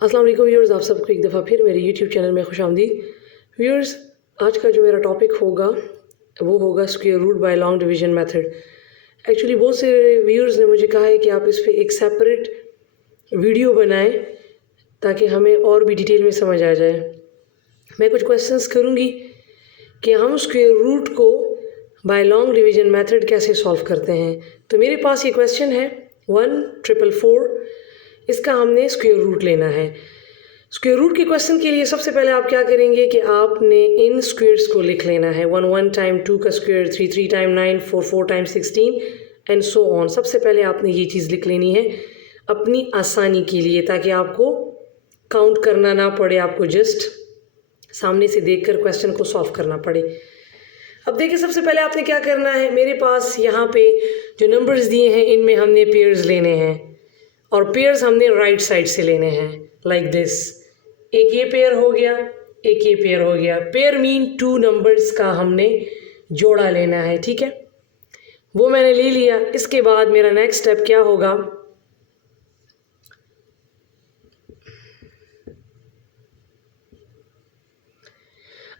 अस्सलाम वालेकुम व्यूअर्स, आप सबको एक दफ़ा फिर मेरे यूट्यूब चैनल में खुशामदीद। व्यूअर्स, आज का जो मेरा टॉपिक होगा वो होगा square root by long division method. Actually बहुत से व्यूअर्स ने मुझे कहा है कि आप इस पे एक सेपरेट वीडियो बनाएं ताकि हमें और भी डिटेल में समझ आ जाए। मैं कुछ क्वेश्चंस करूँगी कि हम स्क्वायर रूट को बाय लॉन्ग डिवीजन मेथड कैसे सॉल्व करते हैं। तो मेरे पास ये क्वेश्चन है 1444, इसका हमने स्क्वायर रूट लेना है। स्क्वायर रूट के क्वेश्चन के लिए सबसे पहले आप क्या करेंगे कि आपने इन स्क्वायर्स को लिख लेना है। 1 1 टाइम 2 का square, 3 3 time 9, 4 4 time 16 and so on. सबसे पहले आपने ये चीज़ लिख लेनी है अपनी आसानी के लिए, ताकि आपको काउंट करना ना पड़े, आपको जस्ट सामने से देखकर क्वेश्चन को सॉल्व करना पड़े। अब देखिए, सबसे पहले आपने क्या करना है, मेरे पास यहाँ पे जो नंबर्स दिए हैं इनमें हमने पेयर्स लेने हैं और पेयर्स हमने राइट साइड से लेने हैं लाइक दिस। एक ये पेयर हो गया, एक ये पेयर हो गया। पेयर मीन 2 नंबर्स का हमने जोड़ा लेना है, ठीक है। वो मैंने ले लिया। इसके बाद मेरा नेक्स्ट स्टेप क्या होगा,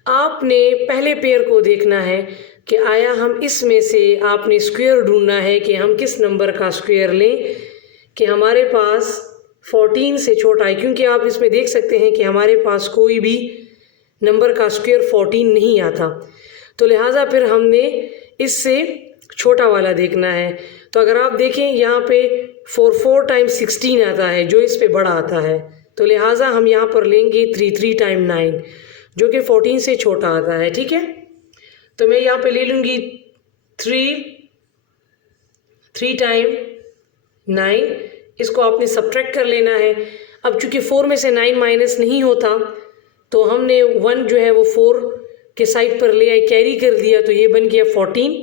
आपने पहले पेयर को देखना है कि आया हम इसमें से, आपने स्क्वायर ढूंढना है कि हम किस नंबर का स्क्वायर लें कि हमारे पास 14 से छोटा है, क्योंकि आप इसमें देख सकते हैं कि हमारे पास कोई भी नंबर का स्क्वायर 14 नहीं आता। तो लिहाजा फिर हमने इससे छोटा वाला देखना है। तो अगर आप देखें यहाँ पे 4 4 टाइम 16 आता है जो इस पे बड़ा आता है, तो लिहाजा हम यहाँ पर लेंगे 3 3 टाइम 9 जो कि 14 से छोटा आता है, ठीक है। तो मैं यहाँ पे ले लूँगी 3 3 टाइम 9, इसको आपने सब्ट्रैक्ट कर लेना है। अब चूंकि 4 में से 9 माइनस नहीं होता तो हमने 1 जो है वो 4 के साइड पर ले आए, कैरी कर दिया, तो ये बन गया 14।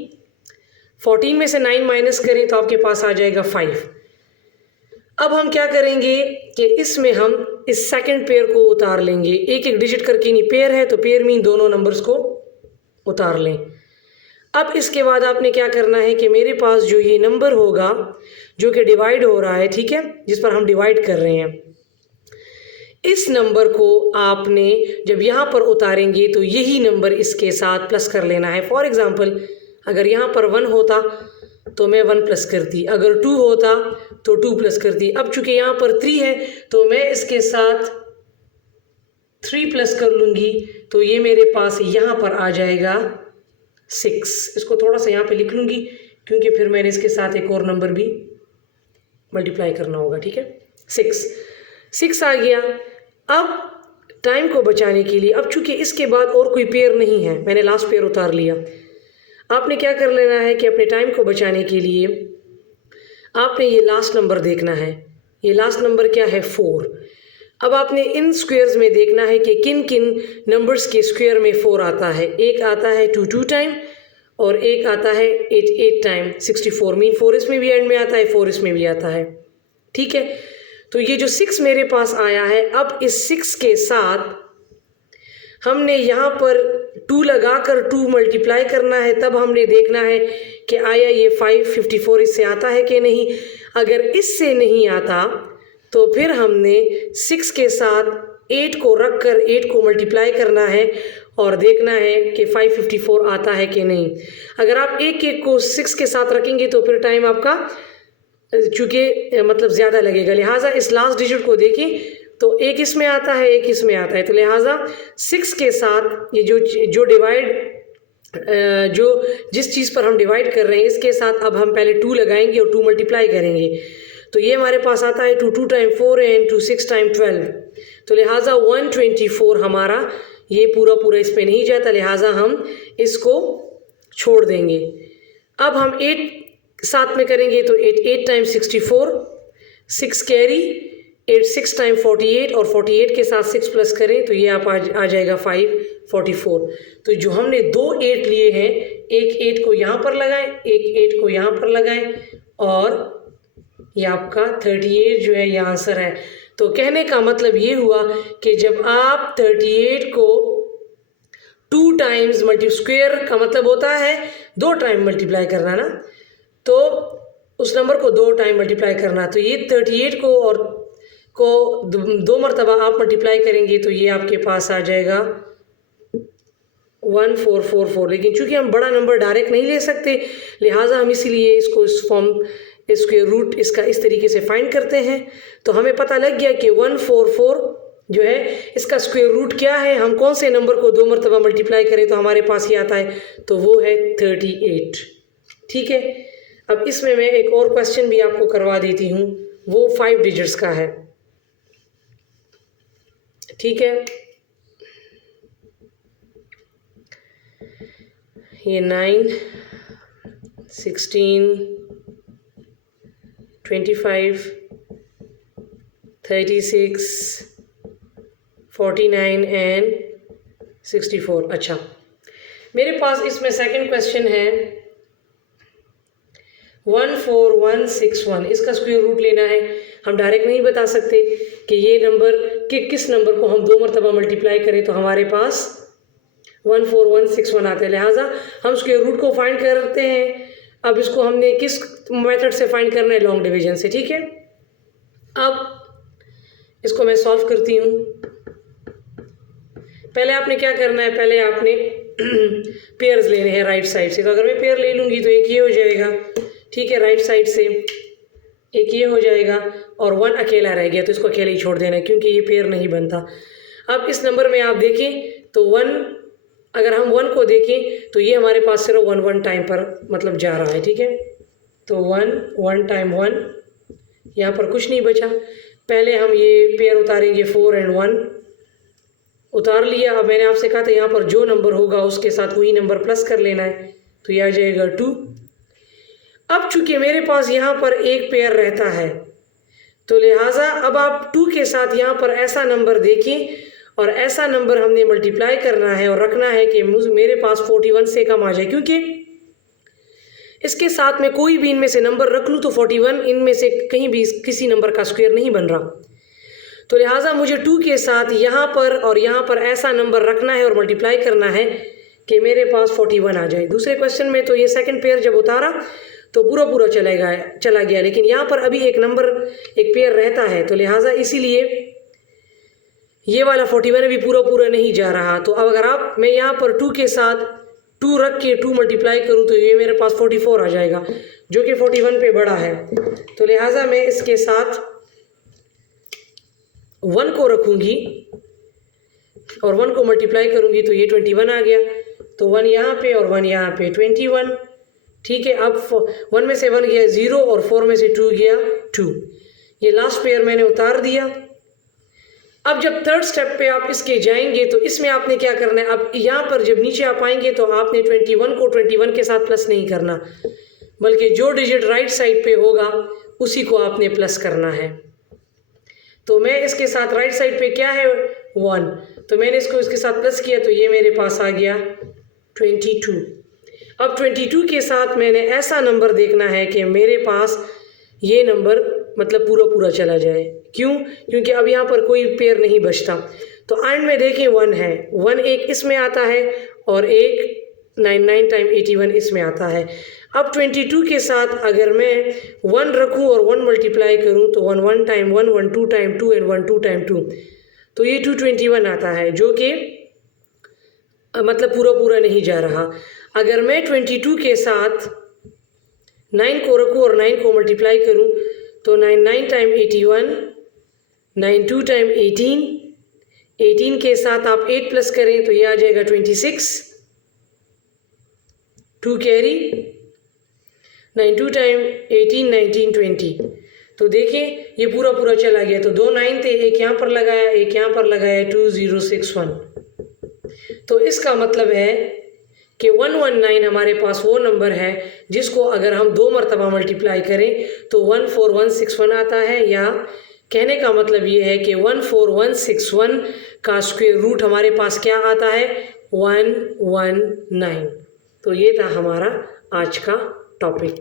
14 में से 9 माइनस करें तो आपके पास आ जाएगा 5। अब हम क्या करेंगे कि इसमें हम इस सेकंड पेयर को उतार लेंगे, एक एक डिजिट करके, नहीं पेयर है तो पेयर मीन दोनों नंबर्स को उतार लें। अब इसके बाद आपने क्या करना है कि मेरे पास जो ये नंबर होगा जो कि डिवाइड हो रहा है, ठीक है, जिस पर हम डिवाइड कर रहे हैं, इस नंबर को आपने जब यहाँ पर उतारेंगे तो यही नंबर इसके साथ प्लस कर लेना है। फॉर एग्जांपल, अगर यहाँ पर 1 होता तो मैं 1 प्लस करती, अगर 2 होता तो 2 प्लस करती। अब चूंकि यहाँ पर 3 है तो मैं इसके साथ 3 प्लस कर लूँगी, तो ये मेरे पास यहाँ पर आ जाएगा 6। इसको थोड़ा सा यहाँ पे लिख लूँगी क्योंकि फिर मैंने इसके साथ एक और नंबर भी मल्टीप्लाई करना होगा, ठीक है। 6 आ गया। अब टाइम को बचाने के लिए, अब चूंकि इसके बाद और कोई पेयर नहीं है, मैंने लास्ट पेयर उतार लिया, आपने क्या कर लेना है कि अपने टाइम को बचाने के लिए आपने ये लास्ट नंबर देखना है। ये लास्ट नंबर क्या है, 4। अब आपने इन स्क्वायर्स में देखना है कि किन किन नंबर्स के स्क्वायर में 4 आता है। एक आता है 2 2 टाइम और एक आता है 8 8 टाइम 64। मीन 4 इसमें भी एंड में आता है, 4 इसमें भी आता है, ठीक है। तो ये जो 6 मेरे पास आया है, अब इस 6 के साथ हमने यहाँ पर 2 लगाकर 2 मल्टीप्लाई करना है। तब हमने देखना है कि आया ये 554 इससे आता है कि नहीं। अगर इससे नहीं आता तो फिर हमने 6 के साथ 8 को रख कर 8 को मल्टीप्लाई करना है और देखना है कि 554 आता है कि नहीं। अगर आप एक एक को 6 के साथ रखेंगे तो फिर टाइम आपका चूँकि मतलब ज़्यादा लगेगा, लिहाजा इस लास्ट डिजिट को देखें तो एक इसमें आता है, एक इसमें आता है, तो लिहाजा 6 के साथ ये जो डिवाइड जो जिस चीज़ पर हम डिवाइड कर रहे हैं इसके साथ अब हम पहले 2 लगाएंगे और 2 मल्टीप्लाई करेंगे, तो ये हमारे पास आता है 2 2 टाइम 4 एंड 2 6 टाइम 12। तो लिहाजा 124 हमारा ये पूरा इस पर नहीं जाता, लिहाजा हम इसको छोड़ देंगे। अब हम 8 साथ में करेंगे तो 8 8 टाइम 64, 6 कैरी, 8 6 टाइम 48 और 48 के साथ 6 प्लस करें तो ये आप आ जाएगा 544। तो जो हमने 2 8 लिए हैं, एक 8 को यहाँ पर लगाएं, एक 8 को यहाँ पर लगाएं और ये आपका 38 जो है ये आंसर है। तो कहने का मतलब ये हुआ कि जब आप 38 को 2 टाइम्स स्क्वायर का मतलब होता है 2 टाइम मल्टीप्लाई करना ना, तो उस नंबर को 2 टाइम मल्टीप्लाई करना, तो ये 38 को और को दो मरतबा आप मल्टीप्लाई करेंगे तो ये आपके पास आ जाएगा 1444। लेकिन चूंकि हम बड़ा नंबर डायरेक्ट नहीं ले सकते, लिहाजा हम इसीलिए इसको इस फॉर्म स्क्वायर रूट इसका इस तरीके से फाइंड करते हैं। तो हमें पता लग गया कि 144 जो है इसका स्क्वायर रूट क्या है। हम कौन से नंबर को दो मरतबा मल्टीप्लाई करें तो हमारे पास ये आता है, तो वो है 38। ठीक है, अब इसमें मैं एक और क्वेश्चन भी आपको करवा देती हूँ, वो 5 डिजिट्स का है। ठीक है, ये 9, 16, 25, 36, 49 एंड 64। अच्छा, मेरे पास इसमें सेकंड क्वेश्चन है 14161। इसका स्क्वायर रूट लेना है। हम डायरेक्ट नहीं बता सकते कि ये नंबर किस नंबर को हम दो मरतबा मल्टीप्लाई करें तो हमारे पास 14161 आता है। लिहाजा हम स्क्वायर रूट को फाइंड करते हैं। अब इसको हमने किस मेथड से फाइंड करना है? लॉन्ग डिवीजन से। ठीक है, अब इसको मैं सॉल्व करती हूँ। पहले आपने क्या करना है, पहले आपने पेयर्स लेने हैं राइट साइड से। तो अगर मैं पेयर ले लूँगी तो एक ये हो जाएगा। ठीक है, राइट साइड से एक ये हो जाएगा और 1 अकेला रह गया, तो इसको अकेले ही छोड़ देना है क्योंकि ये पेयर नहीं बनता। अब इस नंबर में आप देखें तो 1, अगर हम 1 को देखें तो ये हमारे पास सिर्फ 1 टाइम पर मतलब जा रहा है। ठीक है, तो 1 टाइम 1, यहाँ पर कुछ नहीं बचा। पहले हम ये पेयर उतारेंगे, 4 और 1 उतार लिया। अब मैंने आपसे कहा था यहाँ पर जो नंबर होगा उसके साथ वही नंबर प्लस कर लेना है, तो ये आ जाएगा 2। अब चूंकि मेरे पास यहाँ पर एक पेयर रहता है तो लिहाजा अब आप 2 के साथ यहाँ पर ऐसा नंबर देखें और ऐसा नंबर हमने मल्टीप्लाई करना है और रखना है कि मेरे पास 41 से कम आ जाए, क्योंकि इसके साथ में कोई भी इनमें से नंबर रख लूँ तो 41 इनमें से कहीं भी किसी नंबर का स्क्वायर नहीं बन रहा। तो लिहाजा मुझे 2 के साथ यहाँ पर और यहाँ पर ऐसा नंबर रखना है और मल्टीप्लाई करना है कि मेरे पास 41 आ जाए। दूसरे क्वेश्चन में तो ये सेकंड पेयर जब उतारा तो पूरा चला गया, लेकिन यहाँ पर अभी एक नंबर एक पेयर रहता है, तो लिहाजा इसीलिए ये वाला 41 भी पूरा नहीं जा रहा। तो अब अगर मैं यहाँ पर 2 के साथ 2 रख के 2 मल्टीप्लाई करूँ तो ये मेरे पास 44 आ जाएगा, जो कि 41 पे बड़ा है। तो लिहाजा मैं इसके साथ 1 को रखूँगी और 1 को मल्टीप्लाई करूँगी तो ये 21 आ गया। तो 1 यहाँ पे और 1 यहाँ पे, 21। ठीक है, अब 1 में से 1 गया 0 और 4 में से 2 गया 2। ये लास्ट पेयर मैंने उतार दिया। अब जब थर्ड स्टेप पे आप इसके जाएंगे तो इसमें आपने क्या करना है, अब यहाँ पर जब नीचे आप आएंगे तो आपने 21 को 21 के साथ प्लस नहीं करना, बल्कि जो डिजिट राइट साइड पे होगा उसी को आपने प्लस करना है। तो मैं इसके साथ राइट साइड पे क्या है 1, तो मैंने इसको इसके साथ प्लस किया तो ये मेरे पास आ गया 22। अब 22 के साथ मैंने ऐसा नंबर देखना है कि मेरे पास ये नंबर मतलब पूरा चला जाए। क्यों? क्योंकि अब यहाँ पर कोई पेयर नहीं बचता। तो एंड में देखें 1 है, 1 एक इसमें आता है और एक 9 टाइम 81 इसमें आता है। अब 22 के साथ अगर मैं 1 रखूँ और 1 मल्टीप्लाई करूँ तो 1 टाइम 1 2 टाइम 2 एंड 1 2 टाइम 2, तो ये 221 आता है, जो कि मतलब पूरा नहीं जा रहा। अगर मैं 22 के साथ 9 को रखूँ और 9 को मल्टीप्लाई करूँ तो 9 टाइम 81, 9 2 टाइम 18, 18 के साथ आप 8 प्लस करें तो ये आ जाएगा 26, 2 कैरी, 9 2 टाइम 18, 19 20। तो देखें ये पूरा चला गया। तो 2 9 थे, एक यहाँ पर लगाया एक यहाँ पर लगाया, 2061। तो इसका मतलब है कि 119 हमारे पास वो नंबर है जिसको अगर हम 2 मरतबा मल्टीप्लाई करें तो 14161 आता है, या कहने का मतलब ये है कि 14161 का स्क्वायर रूट हमारे पास क्या आता है 119। तो ये था हमारा आज का टॉपिक।